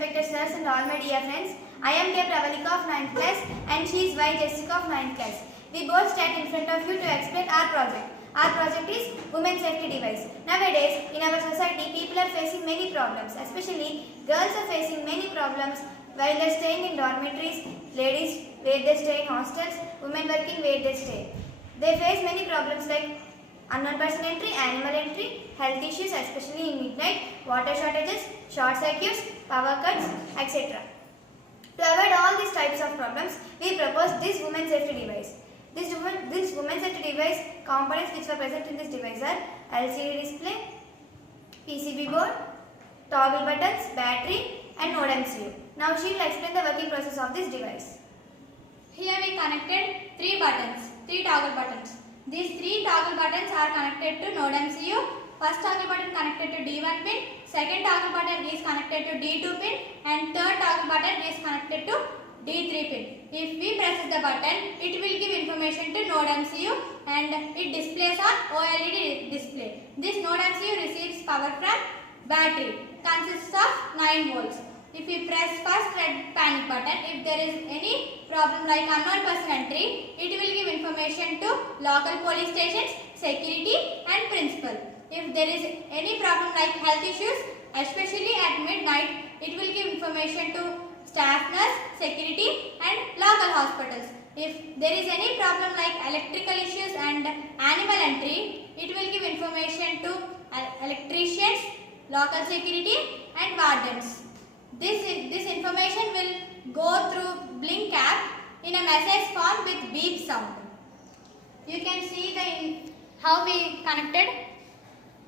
respected sirs and all my dear friends. I am K. Pravalika of 9th class and she is Y. Jessica of 9th class. We both stand in front of you to explain our project. Our project is Women Safety Device. Nowadays, in our society, people are facing many problems. Especially, girls are facing many problems while they are staying in dormitories, ladies where they stay in hostels, women working where they stay. They face many problems like unknown person entry, animal entry, health issues especially in midnight, water shortages, short circuits, power cuts, etc. To avoid all these types of problems, we propose this women safety device. This women safety device components which were present in this device are LCD display, PCB board, toggle buttons, battery and node MCU. Now she will explain the working process of this device. Here we connected three toggle buttons. These three toggle buttons are connected to node MCU. First toggle button connected to D1 pin, second toggle button is connected to D2 pin and third toggle button is connected to D3 pin. If we press the button, it will give information to node MCU and it displays on OLED display. This node MCU receives power from battery, consists of 9 volts. If we press first red panic button, if there is any problem like unknown person entry, it will give information to local police stations, security and principal. If there is any problem like health issues, especially at midnight, it will give information to staff nurse, security and local hospitals. If there is any problem like electrical issues and animal entry, it will give information to electricians, local security and wardens. This information will go through blink app in a message form with beep sound. You can see how we connected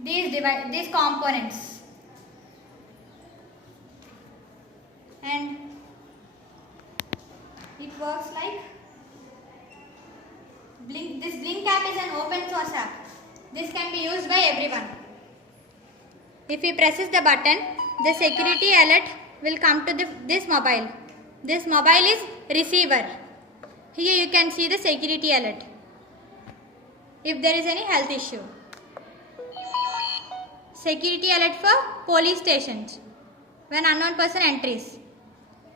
these components. And it works like this blink app is an open source app. This can be used by everyone. If we presses the button, the security alert will come to this mobile. This mobile is receiver. Here you can see the security alert if there is any health issue. Security alert for police stations when unknown person enters,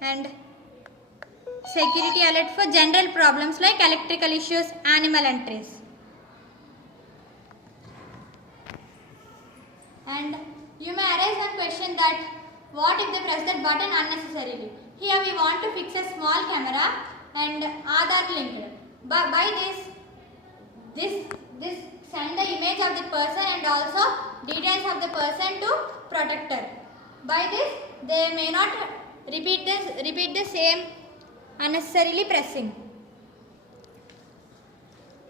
and security alert for general problems like electrical issues, animal entries. And you may arise one question that what if they press that button unnecessarily? Here we want to fix a small camera and Aadhaar linked. By this send the image of the person and also details of the person to protector. By this they may not repeat the same unnecessarily pressing.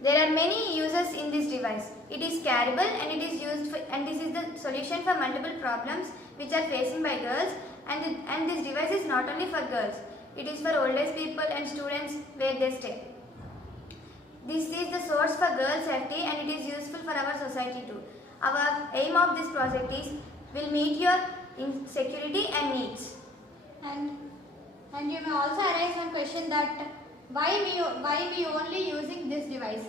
There are many uses in this device. It is carryable and it is used for, and this is the solution for multiple problems which are facing by girls, and this device is not only for girls. It is for old age people and students where they stay. This is the source for girl safety and it is useful for our society too. Our aim of this project is will meet your security and needs. And you may also arise one question that why we only using this device,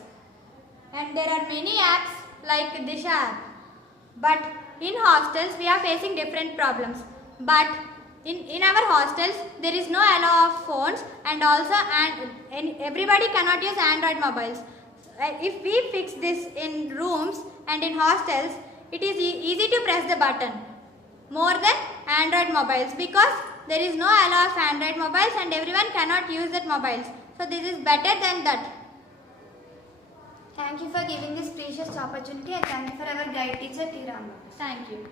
and there are many apps like Disha app, but in hostels we are facing different problems. But in our hostels there is no allow of phones and also and everybody cannot use Android mobiles. If we fix this in rooms and in hostels, it is easy to press the button more than Android mobiles, because there is no allow of Android mobiles and everyone cannot use that mobiles. So this is better than that. Thank you for giving this precious opportunity and thank you for our guide teacher T. Rama. Thank you.